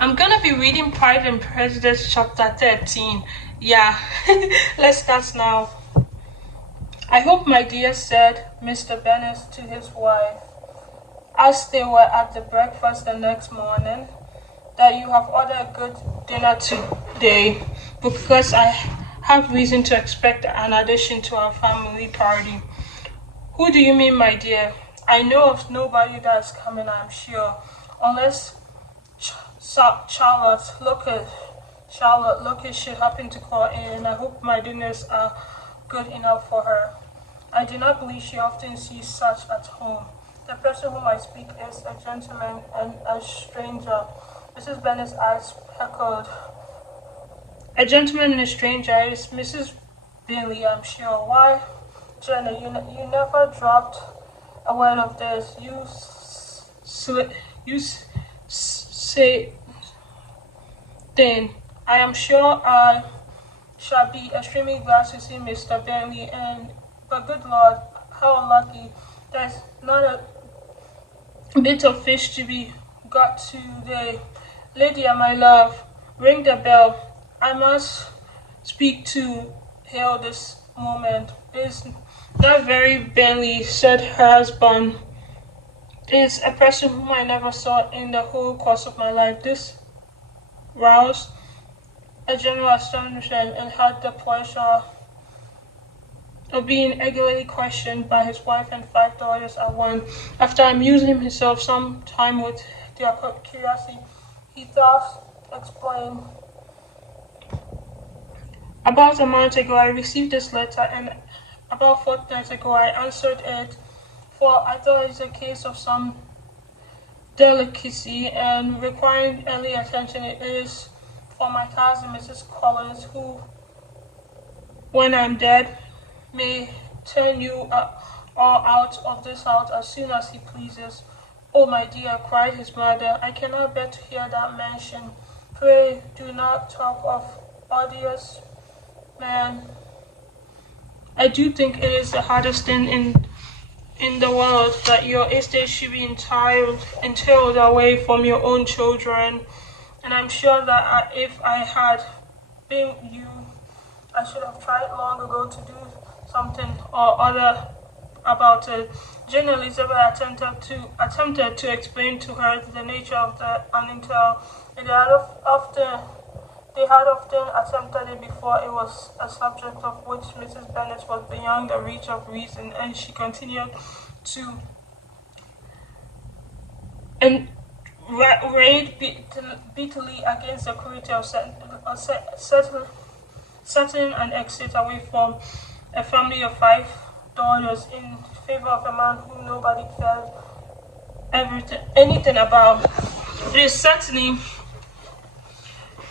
I'm gonna be reading Pride and Prejudice chapter 13. Yeah, let's start now. I hope, my dear, said Mr. Bennet to his wife, as they were at the breakfast the next morning, that you have ordered a good dinner today, because I have reason to expect an addition to our family party. Who do you mean, my dear? I know of nobody that's coming, I'm sure, unless Charlotte, Charlotte Lucas should happen to call in, and I hope my dinners are good enough for her. I do not believe she often sees such at home. The person whom I speak is a gentleman and a stranger. Mrs. Bennet's eyes sparkled. A gentleman and a stranger is Mrs. Bingley, I'm sure. Why, Jenna, you never dropped a word of this. Say then. I am sure I shall be extremely glad to see Mr. Bentley, but good Lord, how unlucky! There's not a bit of fish to be got today. Lydia, my love, ring the bell. I must speak to Hale this moment. Is that very Bentley, said her husband, is a person whom I never saw in the whole course of my life. This roused a general astonishment, and had the pleasure of being eagerly questioned by his wife and 5 daughters at once. After amusing himself some time with their curiosity, he thus explained. About a month ago I received this letter, and about 4 days ago I answered it, for I thought it was a case of some delicacy and requiring early attention. It is for my cousin, Mrs. Collins, who, when I'm dead, may turn you all out of this house as soon as he pleases. Oh, my dear, cried his mother, I cannot bear to hear that mentioned. Pray do not talk of odious man. I do think it is the hardest thing in the world that your estate should be entailed away from your own children. And I'm sure that if I had been you, I should have tried long ago to do something or other about it. Jane Elizabeth attempted to explain to her the nature of the unintel, and they had often attempted it before. It was a subject of which Mrs. Bennet was beyond the reach of reason, and she continued to rage bitterly against the cruelty of setting an exit away from a family of 5 daughters in favor of a man whom nobody cared anything about. It is certainly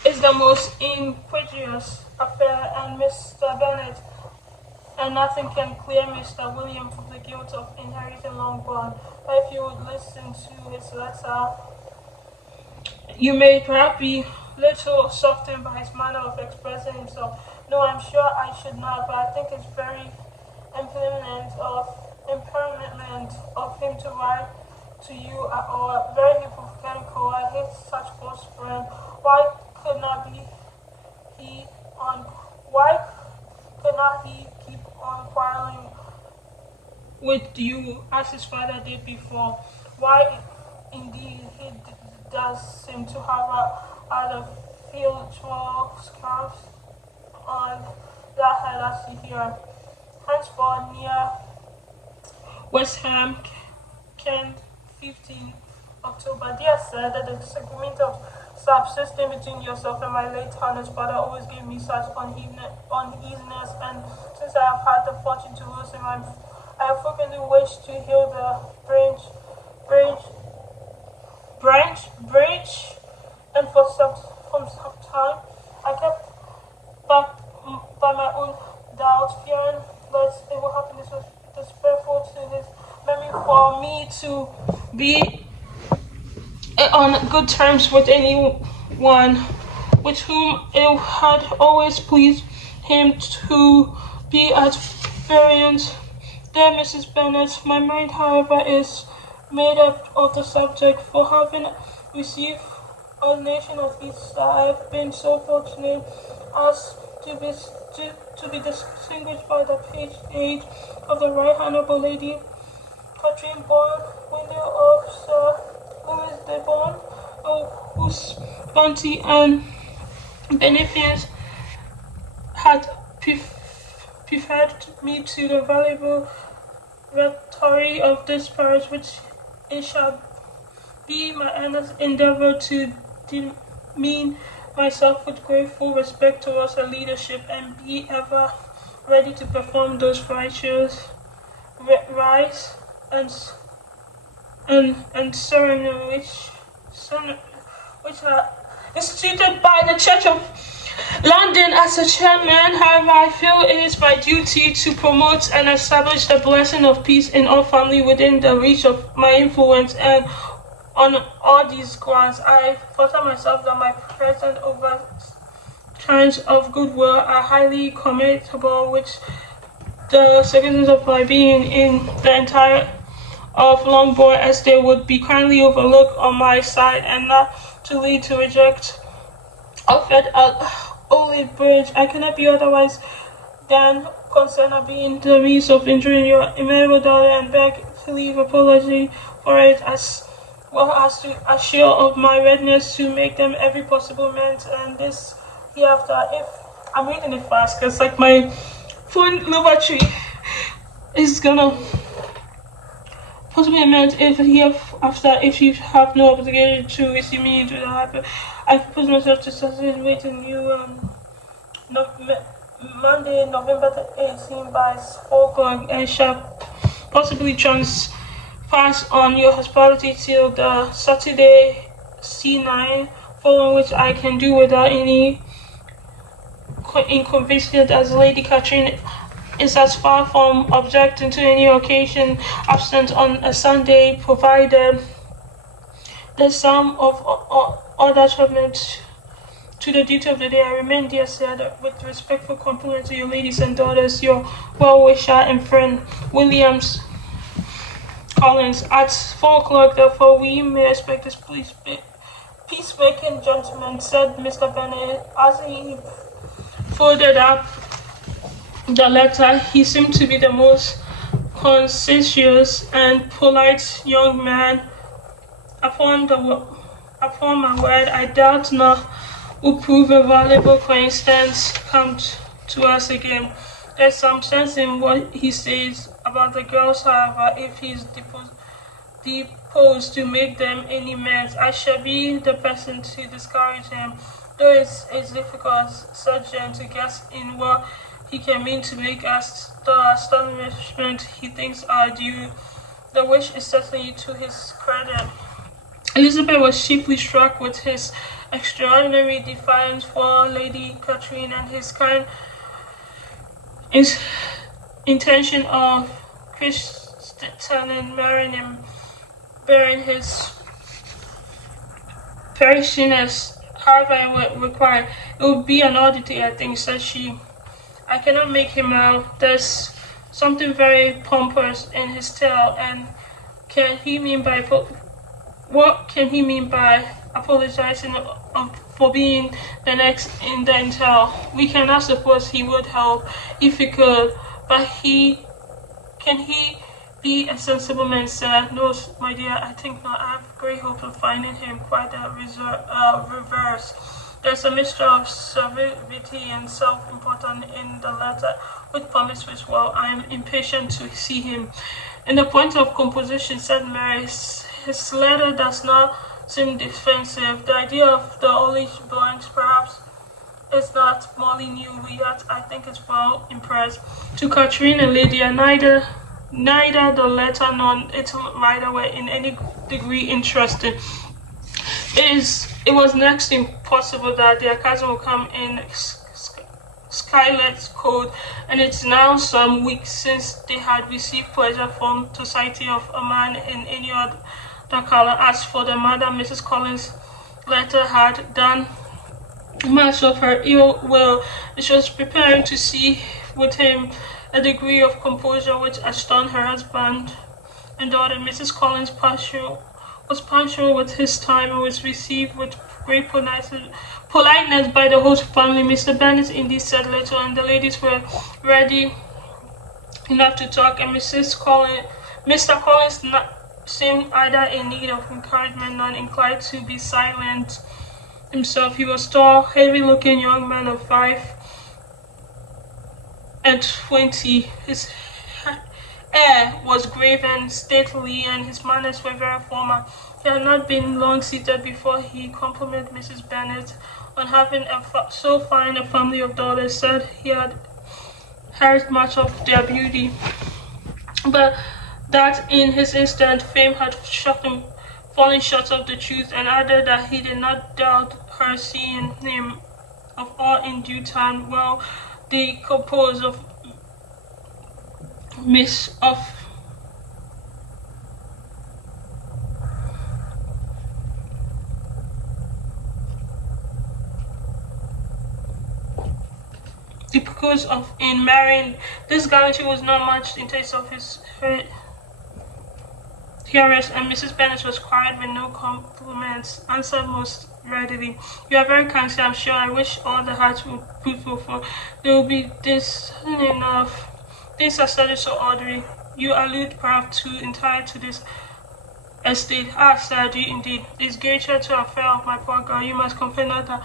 is the most inquisitive affair, and Mr. Bennet, and nothing can clear Mr. William from the guilt of inheriting Longbourn. But if you would listen to his letter, you may perhaps be little softened by his manner of expressing himself. No, I'm sure I should not, but I think it's very impertinent of him to write to you at all. Very hypocritical. I hate such false friend. Why could not he keep on quarreling with you as his father did before? Why indeed he does seem to have a field 12 scarves on that head as you hear. Henceforth near West Ham, Kent, 15 October. Dear sir, that the disagreement of subsisting between yourself and my late honest father always gave me such uneasiness, and since I have had the fortune to lose him, I have frequently wished to heal the bridge, and for some time I kept back by my own doubt, fearing that it will happen. This was disrespectful to his memory for me to be on good terms with anyone with whom it had always pleased him to be at variance. Dear Mrs. Bennet, my mind, however, is made up of the subject, for having received a nation of east that I've been so fortunate as to be distinguished by the age of the Right Honorable Lady Catherine Bourne, widow of Sir Louis de Bourne, whose bounty and beneficence had preferred me to the valuable rectory of this parish, which it shall be my earnest endeavor to demean myself with grateful respect towards her leadership, and be ever ready to perform those righteous rites and ceremonies which are instituted by the Church of London. As a chairman, however, I feel it is my duty to promote and establish the blessing of peace in all family within the reach of my influence, and on all these grounds, I flatter myself that my present overturns of goodwill are highly commendable, which the circumstances of my being in the entire of Longbourn Estate would be kindly overlooked on my side, and not to lead to reject offered at Olive Bridge. I cannot be otherwise than concerned at being the means of injuring your immediate daughter, and beg to leave apology for it, as well as to assure of my readiness to make them every possible amends, and this hereafter. If I'm reading it fast because like my phone battery is gonna possibly amend if you have no obligation to receive me into the hyper. I've put myself to succeed waiting you Monday, November 18th by 4 o'clock, and shall possibly pass on your hospitality till the Saturday C9, following which I can do without any inconvenience, as Lady Catherine is as far from objecting to any occasion absent on a Sunday, provided the sum of other treatment to the duty of the day. I remain, dear sir, with respectful compliments to your ladies and daughters, your well-wisher and friend, Williams Collins. At 4 o'clock, therefore, we may expect this peacemaking gentleman, said Mr. Bennet, as he folded up the letter. He seemed to be the most conscientious and polite young man. Upon my word, I doubt not will prove a valuable coincidence come to us again. There's some sense in what he says about the girls, however. If he's deposed to make them any amends, I shall be the person to discourage him, though it's difficult, Sergeant, to guess in what he can mean to make us the astonishment he thinks are due. The wish is certainly to his credit. Elizabeth was chiefly struck with his extraordinary defiance for Lady Catherine, and his kind intention of Christian marrying him, bearing his parishioners, however it would require. It would be an oddity, I think, said she. I cannot make him out. There's something very pompous in his tale, and what can he mean by apologizing for being the next in the entail? We cannot suppose he would help if he could, but can he be a sensible man, sir? No, my dear, I think not. I have great hope of finding him quite the reverse. There's a mixture of servility and self-importance in the letter, which promises well. I am impatient to see him. In the point of composition, said Mary, his letter does not seem defensive. The idea of the Olive blanks perhaps is not morally new, yet I think it's well impressed. To Catherine and Lydia, neither the letter nor its writer were in any degree interested. It was next impossible that their cousin would come in Scarlet's coat, and it's now some weeks since they had received pleasure from the society of a man in any other color. As for the mother, Mrs. Collins' letter had done much of her ill will. She was preparing to see with him a degree of composure which astonished her husband and daughter. Mrs. Collins was punctual with his time, and was received with great politeness by the host family. Mr. Bennet indeed said little, and the ladies were ready enough to talk, and Mr. Collins seemed either in need of encouragement nor inclined to be silent himself. He was tall, heavy-looking young man of 25 and 20. His air was grave and stately, and his manners were very formal. He had not been long seated before he complimented Mrs. Bennet on having so fine a family of daughters. Said he had heard much of their beauty, but that in his instant fame had shocked him, falling short of the truth, and added that he did not doubt her seeing him of all in due time. Well, the compose of Miss of the purpose of in marrying this guarantee was not much in taste of her hearers, and Mrs. Bennet was quiet with no compliments, answered most readily. You are very kind, sir, I'm sure. I wish all the hearts would fruitful, for there will be this enough. Things are started so oddly. You allude perhaps to entire to this estate. Ah, sir, I do indeed. It's greater to affair of my poor girl. You must confess not that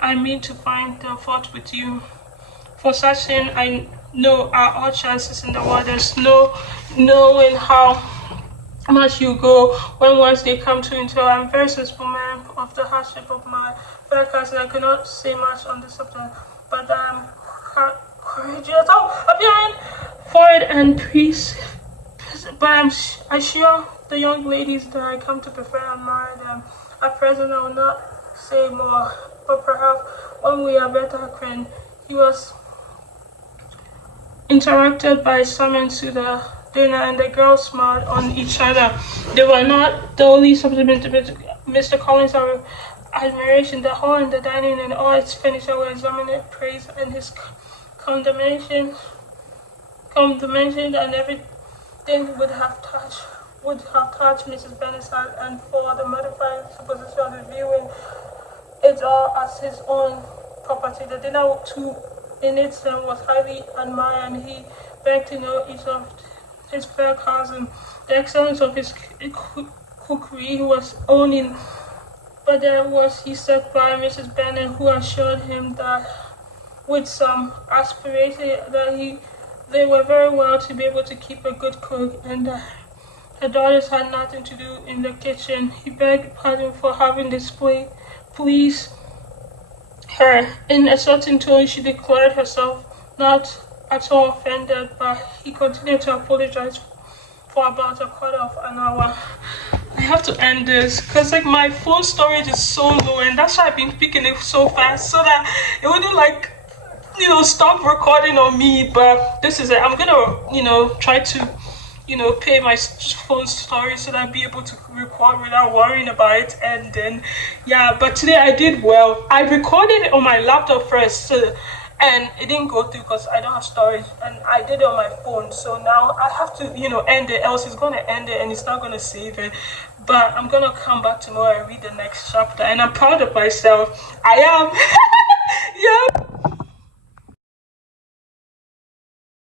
I mean to find the fault with you. For such thing I know are all chances in the world. There's no knowing how much you go when once they come to entail. I'm very sensible man of the hardship of my fair cousin. I cannot say much on the subject, but courageous, appearing forward and please. But I assure the young ladies that I come to prefer and admire them. At present, I will not say more, but perhaps when we are better acquainted. He was interrupted by summons to the dinner, and the girls smiled on each other. They were not the only supplement to Mr. Collins' admiration. The hall and the dining and all its furniture were examined, praised, and his condemnation and everything would have touched Mrs. Bennet's heart, and for the mortifying supposition of viewing it all as his own property. The dinner too in itself was highly admired, and he begged to know each of his fair cousin. The excellence of his cookery he was owning, but there was he sat by Mrs. Bennet, who assured him that with some aspiration that they were very well to be able to keep a good cook, and her daughters had nothing to do in the kitchen. He begged pardon for having displayed please her. In a certain tone she declared herself not at all offended, but he continued to apologize for about a quarter of an hour. I have to end this because like my phone storage is so low, and that's why I've been picking it so fast so that it wouldn't stop recording on me. But this is it. I'm gonna try to pay my phone storage so that I'll be able to record without worrying about it. And then but today I did well. I recorded it on my laptop first, and it didn't go through because I don't have storage, and I did it on my phone. So now I have to end it, else it's gonna end it and it's not gonna save it. But I'm gonna come back tomorrow and read the next chapter, and I'm proud of myself. I am. Yeah.